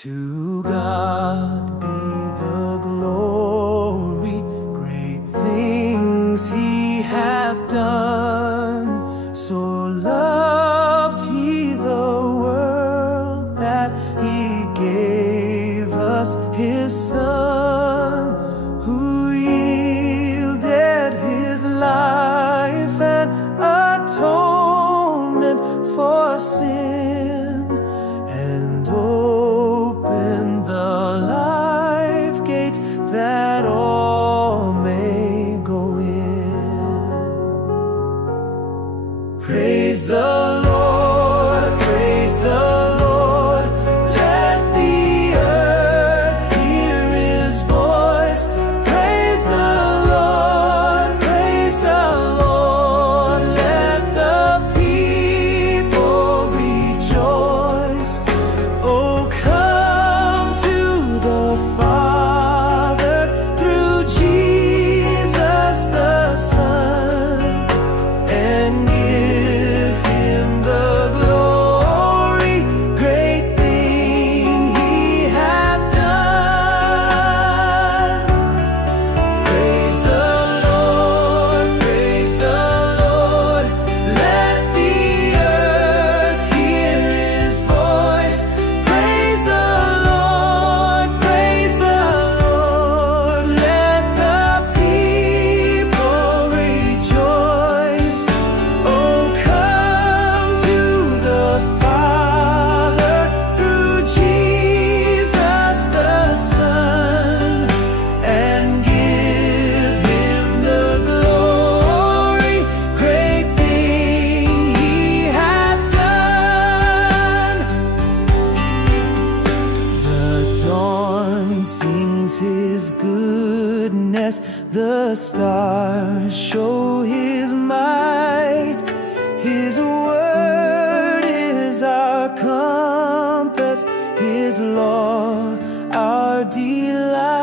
To God be the glory, great things He hath done. So loved He the world that He gave us His Son, who yielded His life and atonement for sin, and open the life gate that all may go in. Praise the Lord, praise the Lord. Let the earth hear His voice. Praise the Lord, praise the Lord. Let the people rejoice. Oh, come to the Father through Jesus the Son, and give Him the glory, great thing He hath done. Praise the Lord, praise the Lord. Let the earth hear His voice. Praise the Lord, praise the Lord. Let the people rejoice. Oh, come to the Father through Jesus the Son, and give Him the glory, great thing He hath done. The dawn sings His goodness, the stars show His might. His word is our compass, His law our delight.